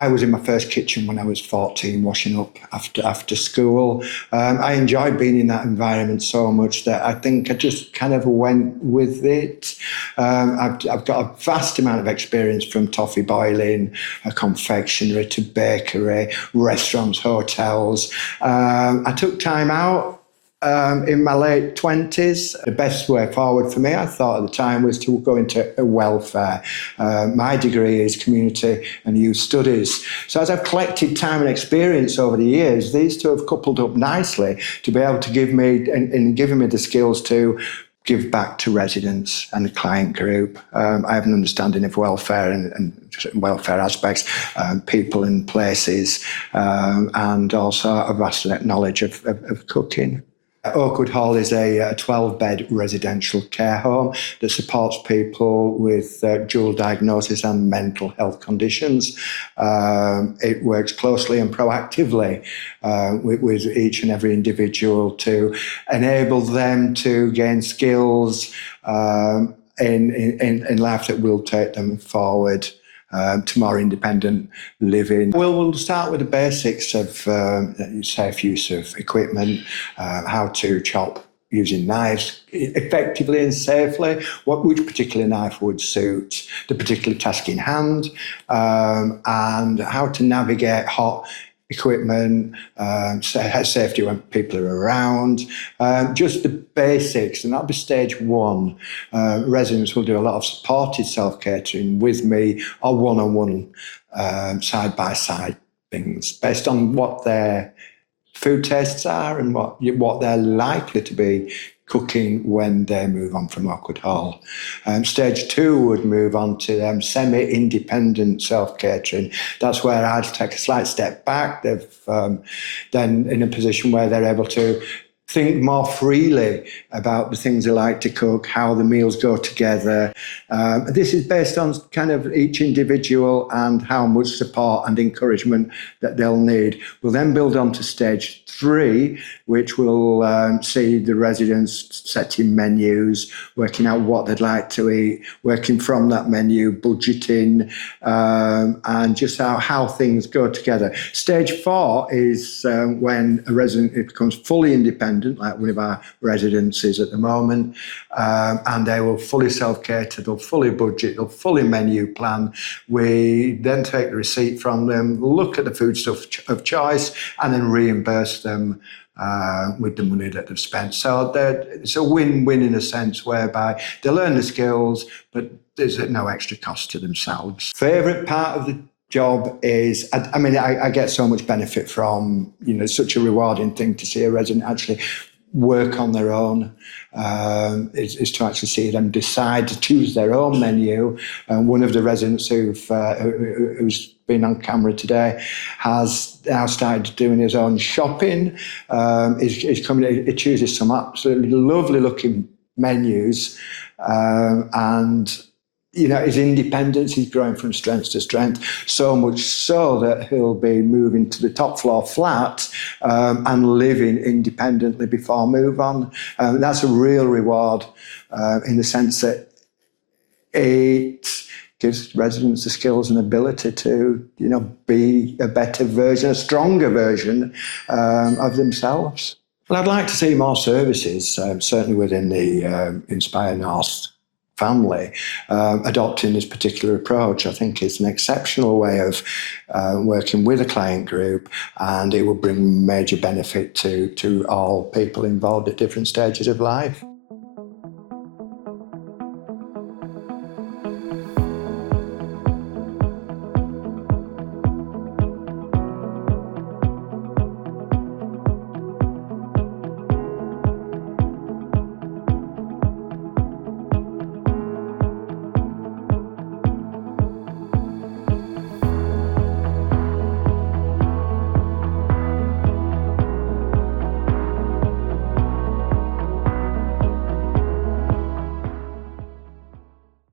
I was in my first kitchen when I was 14, washing up after school. I enjoyed being in that environment so much that I think I just kind of went with it. I've got a vast amount of experience from toffee boiling, confectionery to bakery, restaurants, hotels. I took time out in my late 20s. The best way forward for me, I thought at the time, was to go into welfare. My degree is community and youth studies. So as I've collected time and experience over the years, these two have coupled up nicely to be able to give me, and giving me the skills to give back to residents and the client group. I have an understanding of welfare and welfare aspects, people and places, and also a vast knowledge of cooking. Oakwood Hall is a 12-bed residential care home that supports people with dual diagnosis and mental health conditions. It works closely and proactively with each and every individual to enable them to gain skills in life that will take them forward to more independent living. We'll start with the basics of safe use of equipment, how to chop using knives effectively and safely, which particular knife would suit the particular task in hand, and how to navigate hot equipment, safety when people are around, just the basics, and that'll be stage one. Residents will do a lot of supported self-catering with me or one-on-one, side-by-side things based on what their food tastes are and what they're likely to be cooking when they move on from Oakwood Hall. Stage two would move on to semi-independent self-catering. That's where I'd take a slight step back. They've then in a position where they're able to think more freely about the things they like to cook, how the meals go together. This is based on kind of each individual and how much support and encouragement that they'll need. We'll then build on to stage three, which will see the residents setting menus, working out what they'd like to eat, working from that menu, budgeting, and just how things go together. Stage four is when a resident becomes fully independent, like one of our residents is at the moment, and they will fully self-cater, they'll fully budget, they'll fully menu plan. We then take the receipt from them, look at the foodstuff of choice, and then reimburse them with the money that they've spent. So it's a win-win in a sense, whereby they learn the skills, but there's no extra cost to themselves. Favourite part of the job is, I get so much benefit from, such a rewarding thing to see a resident actually work on their own, is to actually see them decide to choose their own menu. One of the residents who's been on camera today has now started doing his own shopping. He chooses some absolutely lovely looking menus, and his independence, he's growing from strength to strength, so much so that he'll be moving to the top floor flat and living independently before move on. That's a real reward in the sense that it gives residents the skills and ability to, be a better version, a stronger version of themselves. Well, I'd like to see more services, certainly within the Inspire North family, adopting this particular approach. I think it's an exceptional way of working with a client group, and it will bring major benefit to all people involved at different stages of life.